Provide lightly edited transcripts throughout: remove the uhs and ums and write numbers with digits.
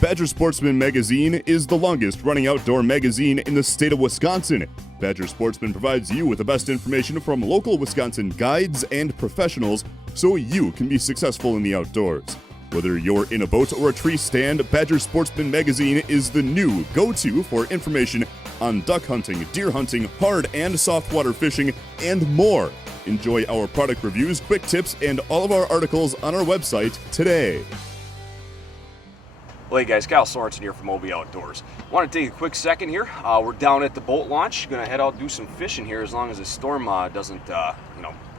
Badger Sportsman magazine is the longest-running outdoor magazine in the state of Wisconsin. Badger Sportsman provides you with the best information from local Wisconsin guides and professionals so you can be successful in the outdoors. Whether you're in a boat or a tree stand, Badger Sportsman magazine is the new go-to for information on duck hunting, deer hunting, hard and soft water fishing, and more. Enjoy our product reviews, quick tips, and all of our articles on our website today. Well, hey guys, Kyle Sorensen here from OB Outdoors. Want to take a quick second here. We're down at the boat launch. Gonna head out and do some fishing here as long as the storm doesn't,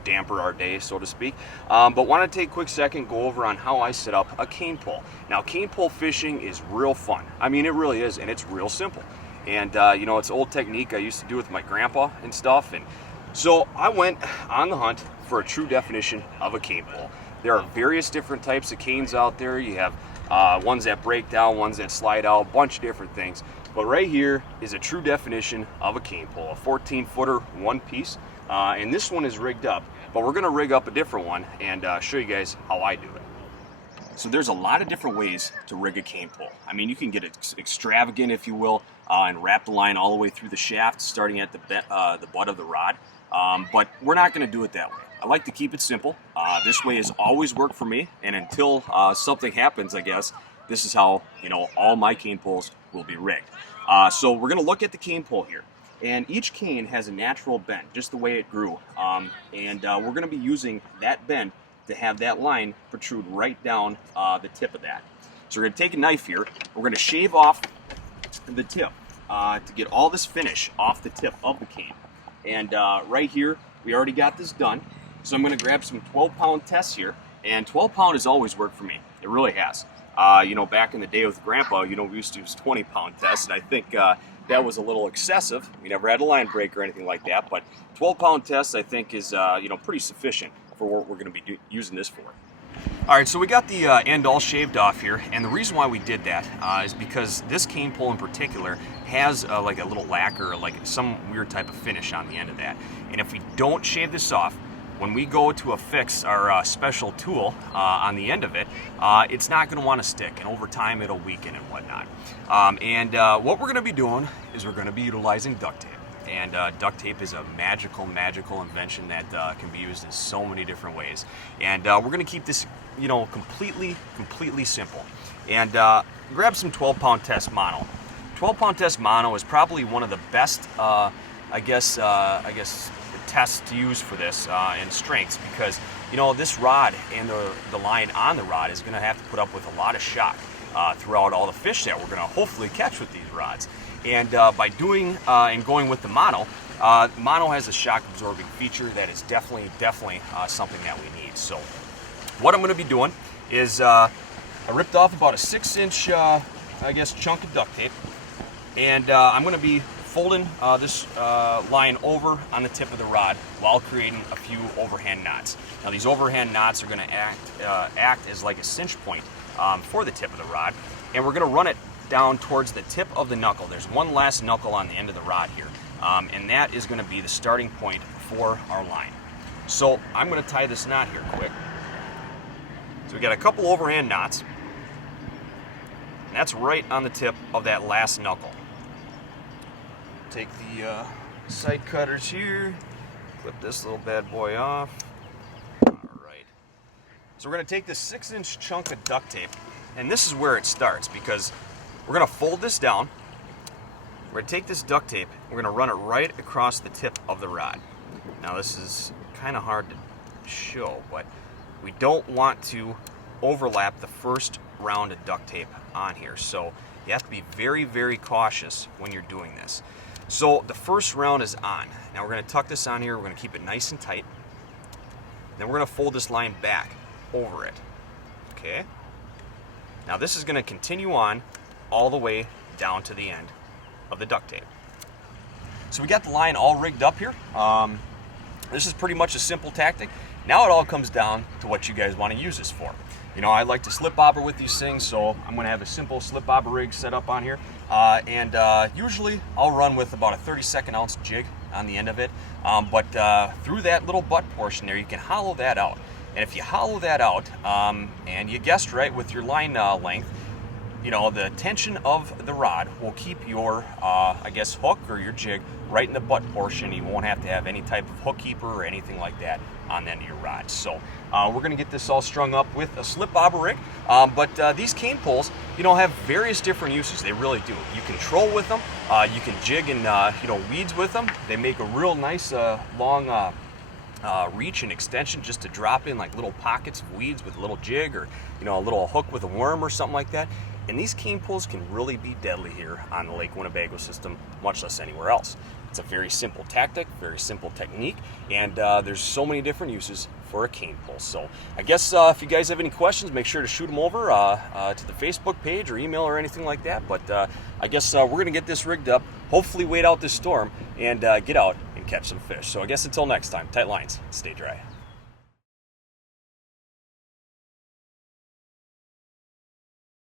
damper our day, so to speak. But want to take a quick second, go over on how I set up a cane pole. Now, cane pole fishing is real fun. I mean, it really is, and it's real simple. And it's old technique I used to do with my grandpa and stuff. And so I went on the hunt for a true definition of a cane pole. There are various different types of canes out there. You have ones that break down, ones that slide out, a bunch of different things. But right here is a true definition of a cane pole, a 14-footer, one piece. And this one is rigged up, but we're gonna rig up a different one and show you guys how I do it. So there's a lot of different ways to rig a cane pole. I mean, you can get extravagant, if you will, and wrap the line all the way through the shaft, starting at the butt of the rod. But we're not gonna do it that way. I like to keep it simple. This way has always worked for me, and until something happens, I guess, this is how all my cane poles will be rigged. So we're gonna look at the cane pole here, and each cane has a natural bend, just the way it grew, and we're gonna be using that bend to have that line protrude right down the tip of that. So we're gonna take a knife here, we're gonna shave off the tip to get all this finish off the tip of the cane. And right here, we already got this done. So I'm going to grab some 12-pound tests here, and 12-pound has always worked for me. It really has. Back in the day with Grandpa, we used to use 20-pound tests, and I think that was a little excessive. We never had a line break or anything like that, but 12-pound tests I think is pretty sufficient for what we're going to be using this for. All right, so we got the end all shaved off here, and the reason why we did that is because this cane pole in particular has like a little lacquer, like some weird type of finish on the end of that. And if we don't shave this off, when we go to affix our special tool on the end of it, it's not going to want to stick, and over time it'll weaken and whatnot. What we're going to be doing is we're going to be utilizing duct tape. And duct tape is a magical invention that can be used in so many different ways. And we're going to keep this, completely simple. And grab some 12-pound test mono. 12-pound test mono is probably one of the best, tests to use for this and strengths, because this rod and the line on the rod is going to have to put up with a lot of shock throughout all the fish that we're going to hopefully catch with these rods. And by doing and going with the mono has a shock absorbing feature that is definitely something that we need. So what I'm going to be doing is I ripped off about a 6-inch chunk of duct tape, and I'm going to be folding this line over on the tip of the rod while creating a few overhand knots. Now these overhand knots are going to act as like a cinch point for the tip of the rod, and we're going to run it down towards the tip of the knuckle. There's one last knuckle on the end of the rod here, and that is going to be the starting point for our line. So I'm going to tie this knot here quick. So we got a couple overhand knots, and that's right on the tip of that last knuckle. Take the side cutters here, clip this little bad boy off. All right. So we're going to take this 6-inch chunk of duct tape, and this is where it starts, because we're going to fold this down. We're going to take this duct tape, we're going to run it right across the tip of the rod. Now this is kind of hard to show, but we don't want to overlap the first round of duct tape on here. So you have to be very, very cautious when you're doing this. So the first round is on. Now we're going to tuck this on here, we're going to keep it nice and tight. Then we're going to fold this line back over it. Okay? Now this is going to continue on all the way down to the end of the duct tape. So we got the line all rigged up here. This is pretty much a simple tactic. Now it all comes down to what you guys want to use this for. I like to slip bobber with these things, so I'm going to have a simple slip bobber rig set up on here. Usually I'll run with about a 32nd ounce jig on the end of it. But through that little butt portion there, you can hollow that out. And if you hollow that out, and you guessed right with your line length, the tension of the rod will keep your, I guess, hook or your jig right in the butt portion. You won't have to have any type of hook keeper or anything like that on the end of your rod. So we're going to get this all strung up with a slip bobber rig. But these cane poles, have various different uses. They really do. You can troll with them. You can jig and, weeds with them. They make a real nice long reach and extension just to drop in like little pockets of weeds with a little jig, or a little hook with a worm or something like that. And these cane poles can really be deadly here on the Lake Winnebago system, much less anywhere else. It's a very simple tactic, very simple technique, and there's so many different uses for a cane pole. So I guess if you guys have any questions, make sure to shoot them over to the Facebook page or email or anything like that. But I guess we're going to get this rigged up, hopefully wait out this storm, and get out and catch some fish. So I guess until next time, tight lines, stay dry.